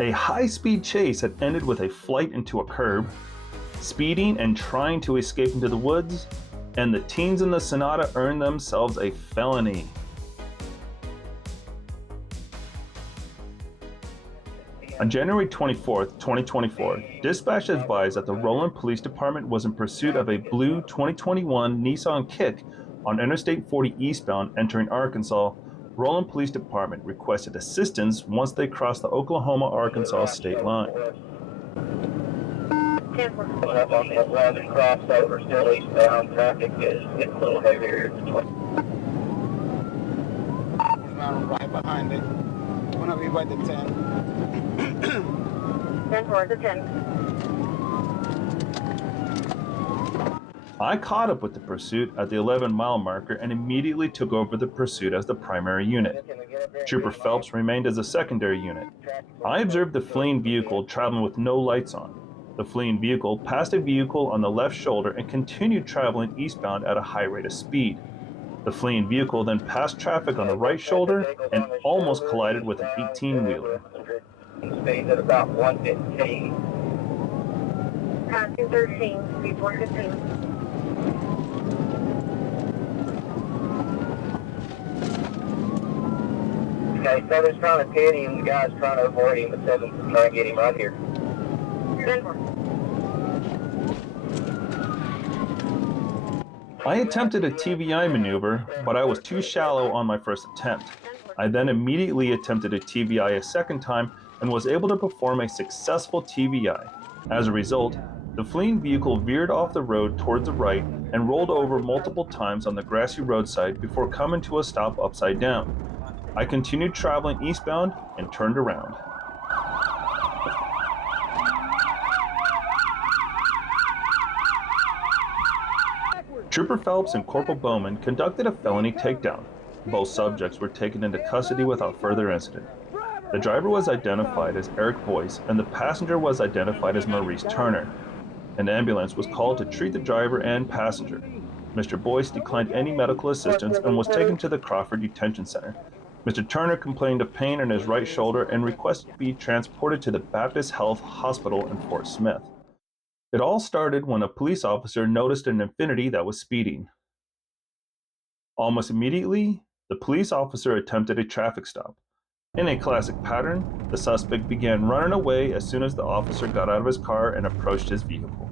A high-speed chase had ended with a flight into a curb, speeding and trying to escape into the woods, and the teens in the Sonata earned themselves a felony. On January 24, 2024, dispatch advised that the Roland Police Department was in pursuit of a blue 2021 Nissan Kick on Interstate 40 eastbound entering Arkansas. Roland Police Department requested assistance once they crossed the Oklahoma-Arkansas state line. Crossover, still eastbound, traffic is getting a little heavier. Right behind it. One of you by the 10. 10 towards the 10. I caught up with the pursuit at the 11-mile marker and immediately took over the pursuit as the primary unit. Trooper Phelps remained as a secondary unit. I observed the fleeing vehicle traveling with no lights on. The fleeing vehicle passed a vehicle on the left shoulder and continued traveling eastbound at a high rate of speed. The fleeing vehicle then passed traffic on the right shoulder and almost collided with an 18-wheeler. Speed at about 115. Passing 13, speed 115. Okay, Seven's trying to pit him, the guy's trying to avoid him, but Seven's trying to get him right here. 10-4. I attempted a TVI maneuver, but I was too shallow on my first attempt. I then immediately attempted a TVI a second time and was able to perform a successful TVI. As a result, the fleeing vehicle veered off the road towards the right and rolled over multiple times on the grassy roadside before coming to a stop upside down. I continued traveling eastbound and turned around. Trooper Phelps and Corporal Bowman conducted a felony takedown. Both subjects were taken into custody without further incident. The driver was identified as Eric Boyce and the passenger was identified as Maurice Turner. An ambulance was called to treat the driver and passenger. Mr. Boyce declined any medical assistance and was taken to the Crawford Detention Center. Mr. Turner complained of pain in his right shoulder and requested to be transported to the Baptist Health Hospital in Fort Smith. It all started when a police officer noticed an Infiniti that was speeding. Almost immediately, the police officer attempted a traffic stop. In a classic pattern, the suspect began running away as soon as the officer got out of his car and approached his vehicle.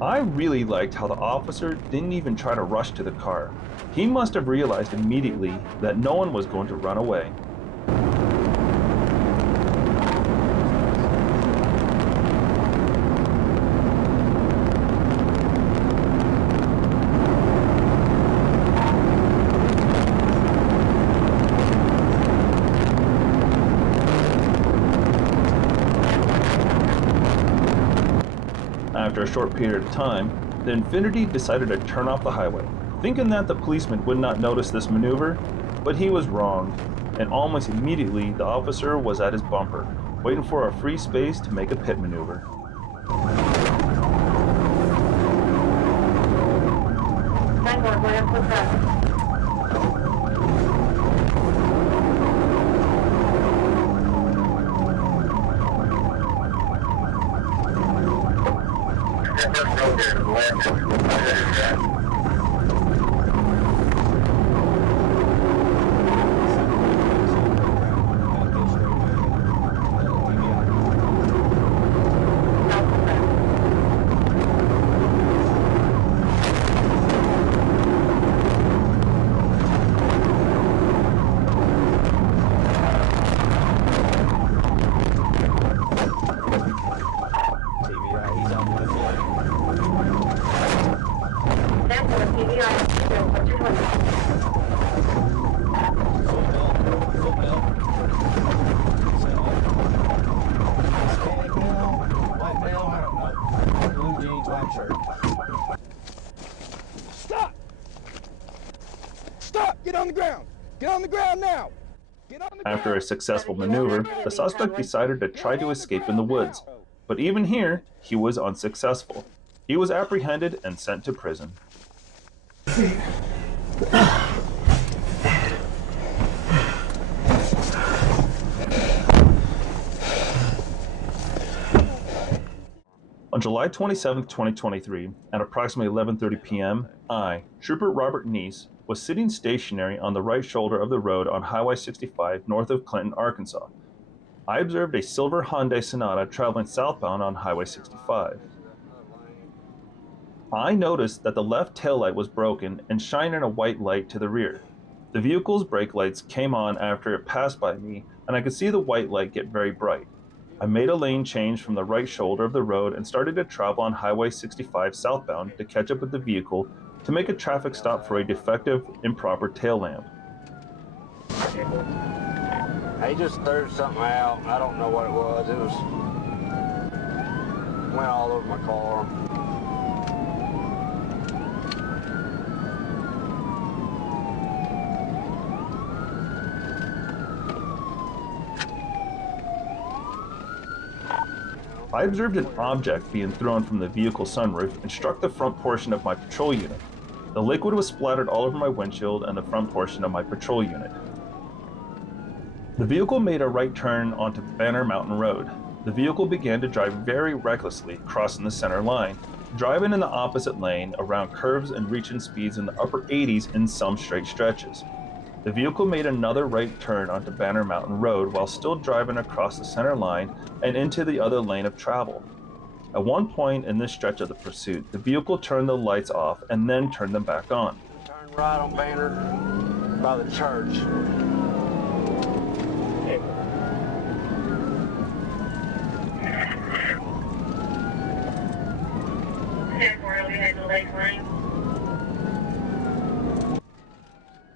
I really liked how the officer didn't even try to rush to the car. He must have realized immediately that no one was going to run away. After a short period of time, the Infiniti decided to turn off the highway, thinking that the policeman would not notice this maneuver, but he was wrong, and almost immediately the officer was at his bumper, waiting for a free space to make a pit maneuver. on the ground! Get on the ground now! Get on the ground! After a successful maneuver, the suspect decided to try to escape in the woods, but even here, he was unsuccessful. He was apprehended and sent to prison. On July 27, 2023, at approximately 11:30 p.m., I, Trooper Robert Neese, was sitting stationary on the right shoulder of the road on Highway 65 north of Clinton, Arkansas. I observed a silver Hyundai Sonata traveling southbound on Highway 65. I noticed that the left taillight was broken and shining a white light to the rear. The vehicle's brake lights came on after it passed by me, and I could see the white light get very bright. I made a lane change from the right shoulder of the road and started to travel on Highway 65 southbound to catch up with the vehicle to make a traffic stop for a defective, improper tail lamp. He just threw something out. I don't know what it was. It went all over my car. I observed an object being thrown from the vehicle sunroof and struck the front portion of my patrol unit. The liquid was splattered all over my windshield and the front portion of my patrol unit. The vehicle made a right turn onto Banner Mountain Road. The vehicle began to drive very recklessly, crossing the center line, driving in the opposite lane around curves and reaching speeds in the upper 80s in some straight stretches. The vehicle made another right turn onto Banner Mountain Road while still driving across the center line and into the other lane of travel. At one point in this stretch of the pursuit, the vehicle turned the lights off and then turned them back on. Turn right on Banner by the church.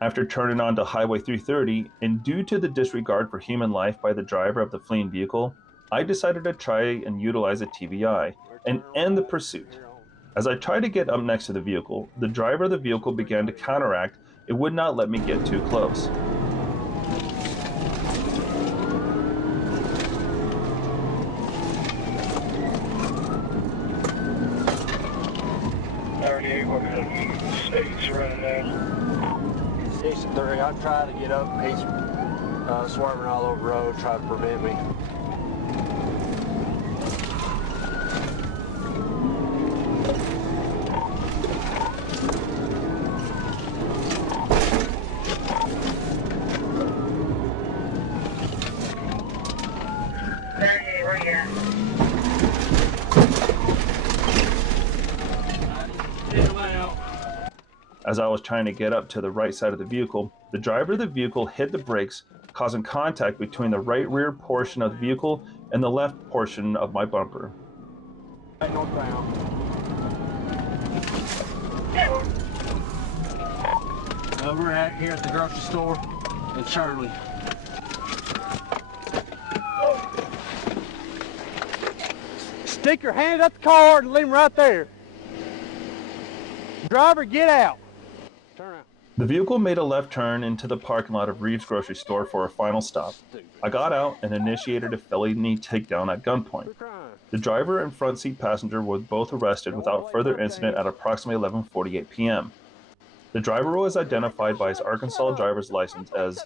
After turning onto Highway 330, and due to the disregard for human life by the driver of the fleeing vehicle, I decided to try and utilize a TVI and end the pursuit. As I tried to get up next to the vehicle, the driver of the vehicle began to counteract. It would not let me get too close. States running now. Station 3, I tried to get up. He's swerving all over the road, trying to prevent me. Where you at? As I was trying to get up to the right side of the vehicle, the driver of the vehicle hit the brakes, causing contact between the right rear portion of the vehicle and the left portion of my bumper. Right northbound. Over here at the grocery store in Shirley. Stick your hand up the car and leave him right there. Driver, get out. Turn around. The vehicle made a left turn into the parking lot of Reeves Grocery Store for a final stop. I got out and initiated a felony takedown at gunpoint. The driver and front seat passenger were both arrested without further incident at approximately 11:48 p.m. The driver was identified by his Arkansas driver's license as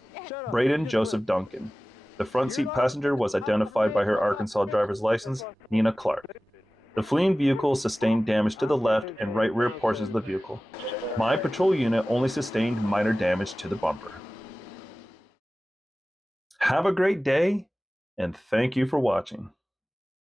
Braden Joseph Duncan. The front seat passenger was identified by her Arkansas driver's license, Nina Clark. The fleeing vehicle sustained damage to the left and right rear portions of the vehicle. My patrol unit only sustained minor damage to the bumper. Have a great day, and thank you for watching.